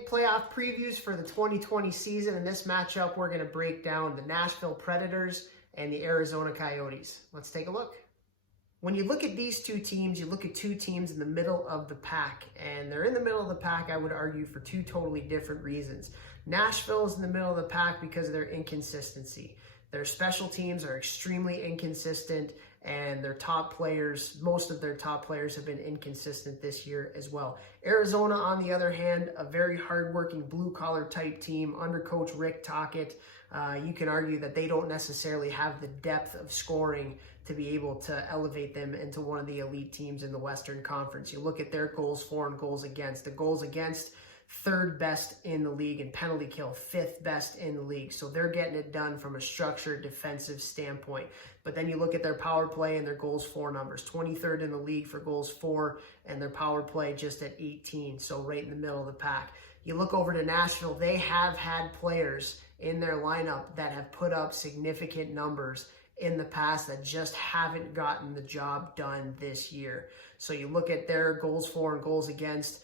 big playoff previews for the 2020 season. In this matchup, we're going to break down the Nashville Predators and the Arizona Coyotes. Let's take a look. When you look at these two teams, you look at two teams in the middle of the pack, and they're in the middle of the pack, I would argue, for two totally different reasons. Nashville is in the middle of the pack because of their inconsistency. Their special teams are extremely inconsistent, and their top players, most of their top players have been inconsistent this year as well. Arizona, on the other hand, a very hardworking blue-collar type team under coach Rick Tocchet. You can argue that they don't necessarily have the depth of scoring to be able to elevate them into one of the elite teams in the Western Conference. You look at their goals for and goals against. The goals against, third best in the league, and penalty kill, fifth best in the league. So they're getting it done from a structured defensive standpoint. But then you look at their power play and their goals for numbers, 23rd in the league for goals for, and their power play just at 18, so right in the middle of the pack. You look over to Nashville, they have had players in their lineup that have put up significant numbers in the past that just haven't gotten the job done this year. So you look at their goals for and goals against,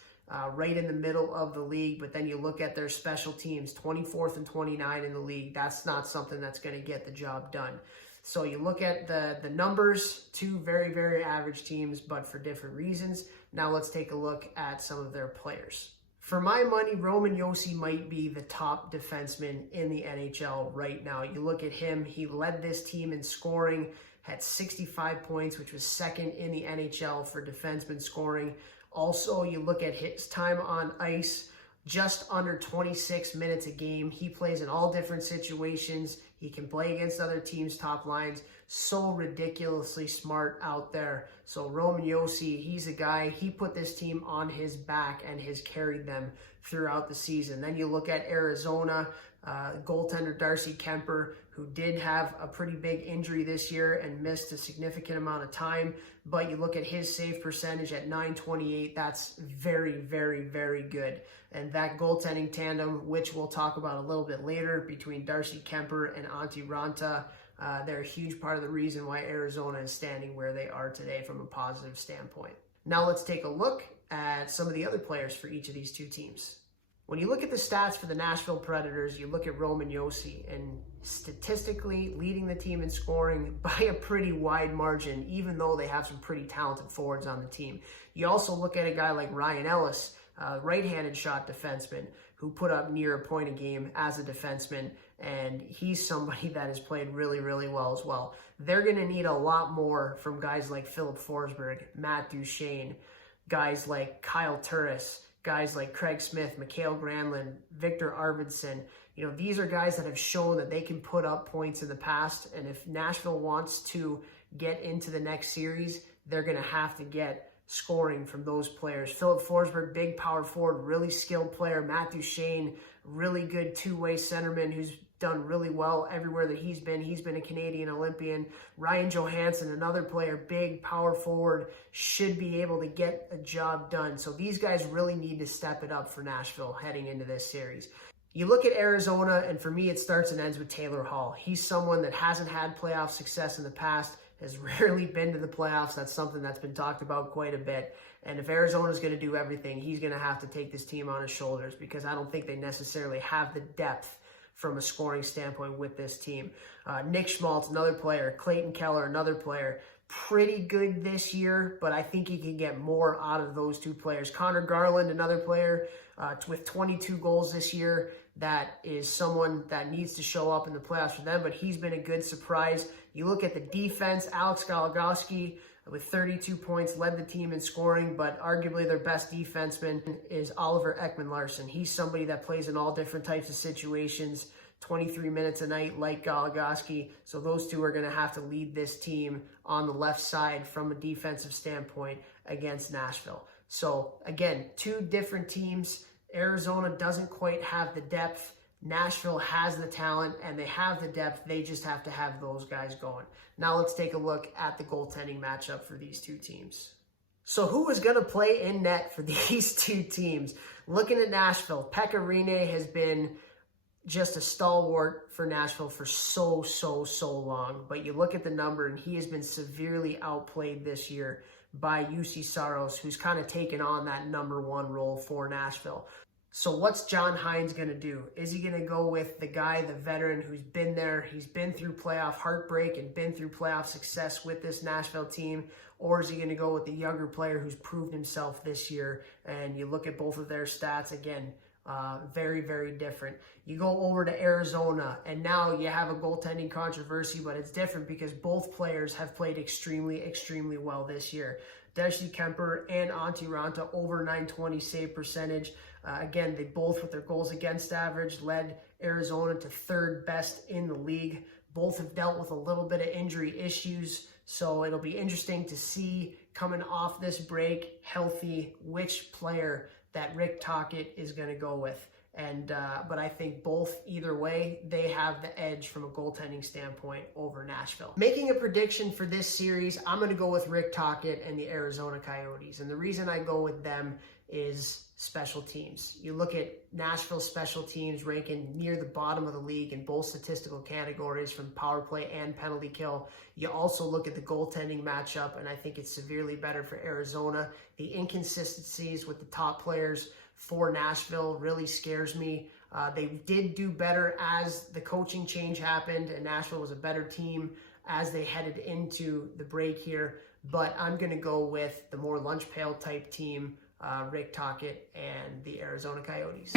right in the middle of the league, but then you look at their special teams, 24th and 29 in the league. That's not something that's going to get the job done. So you look at the numbers, two very, very average teams, but for different reasons. Now let's take a look at some of their players. For my money, Roman Josi might be the top defenseman in the NHL right now. You look at him, he led this team in scoring, had 65 points, which was second in the NHL for defenseman scoring. Also, you look at his time on ice, just under 26 minutes a game. He plays in all different situations. He can play against other teams' top lines. So ridiculously smart out there. So Roman Josi, he's a guy, he put this team on his back and has carried them throughout the season. Then you look at Arizona, goaltender Darcy Kemper, who did have a pretty big injury this year and missed a significant amount of time. But you look at his save percentage at .928, that's very, very, very good. And that goaltending tandem, which we'll talk about a little bit later, between Darcy Kemper and Antti Raanta, they're a huge part of the reason why Arizona is standing where they are today from a positive standpoint. Now let's take a look at some of the other players for each of these two teams. When you look at the stats for the Nashville Predators, you look at Roman Josi, and statistically leading the team in scoring by a pretty wide margin, even though they have some pretty talented forwards on the team. You also look at a guy like Ryan Ellis, right-handed shot defenseman, who put up near a point a game as a defenseman, and he's somebody that has played really, really well as well. They're going to need a lot more from guys like Filip Forsberg, Matt Duchene, guys like Kyle Turris, guys like Craig Smith, Mikael Granlund, Victor Arvidsson. You know, these are guys that have shown that they can put up points in the past, and if Nashville wants to get into the next series, they're going to have to get scoring from those players. Filip Forsberg, big power forward, really skilled player. Matt Duchene, really good two-way centerman who's done really well everywhere that he's been. He's been a Canadian Olympian. Ryan Johansen, another player, big power forward, should be able to get a job done. So these guys really need to step it up for Nashville heading into this series. You look at Arizona, and for me, it starts and ends with Taylor Hall. He's someone that hasn't had playoff success in the past, has rarely been to the playoffs. That's something that's been talked about quite a bit. And if Arizona's going to do everything, he's going to have to take this team on his shoulders, because I don't think they necessarily have the depth from a scoring standpoint with this team. Nick Schmaltz, another player. Clayton Keller, another player. Pretty good this year, but I think he can get more out of those two players. Conor Garland, another player with 22 goals this year. That is someone that needs to show up in the playoffs for them, but he's been a good surprise. You look at the defense, Alex Goligoski with 32 points led the team in scoring, but arguably their best defenseman is Oliver Ekman-Larsson. He's somebody that plays in all different types of situations, 23 minutes a night like Goligoski. So those two are going to have to lead this team on the left side from a defensive standpoint against Nashville. So again, two different teams. Arizona doesn't quite have the depth. Nashville has the talent and they have the depth. They just have to have those guys going. Now let's take a look at the goaltending matchup for these two teams. So who is going to play in net for these two teams? Looking at Nashville, Pekka Rinne has been just a stalwart for Nashville for so long. But you look at the number and he has been severely outplayed this year by UC Saros, who's kind of taken on that number one role for Nashville. So what's John Hynes going to do? Is he going to go with the guy, the veteran who's been there, he's been through playoff heartbreak and been through playoff success with this Nashville team? Or is he going to go with the younger player who's proved himself this year? And you look at both of their stats, again, very, very different. You go over to Arizona, and now you have a goaltending controversy, but it's different because both players have played extremely, extremely well this year. Darcy, Kemper, and Antti Raanta over 920 save percentage. Again, they both, with their goals against average, led Arizona to third best in the league. Both have dealt with a little bit of injury issues, so it'll be interesting to see, coming off this break, healthy, which player that Rick Tocchet is going to go with. But I think both, either way, they have the edge from a goaltending standpoint over Nashville. Making a prediction for this series, I'm going to go with Rick Tocchet and the Arizona Coyotes. And the reason I go with them is special teams. You look at Nashville special teams ranking near the bottom of the league in both statistical categories from power play and penalty kill. You also look at the goaltending matchup, and I think it's severely better for Arizona. The inconsistencies with the top players for Nashville really scares me. They did do better as the coaching change happened, and Nashville was a better team as they headed into the break here. But I'm going to go with the more lunch pail type team, Rick Tocchet and the Arizona Coyotes.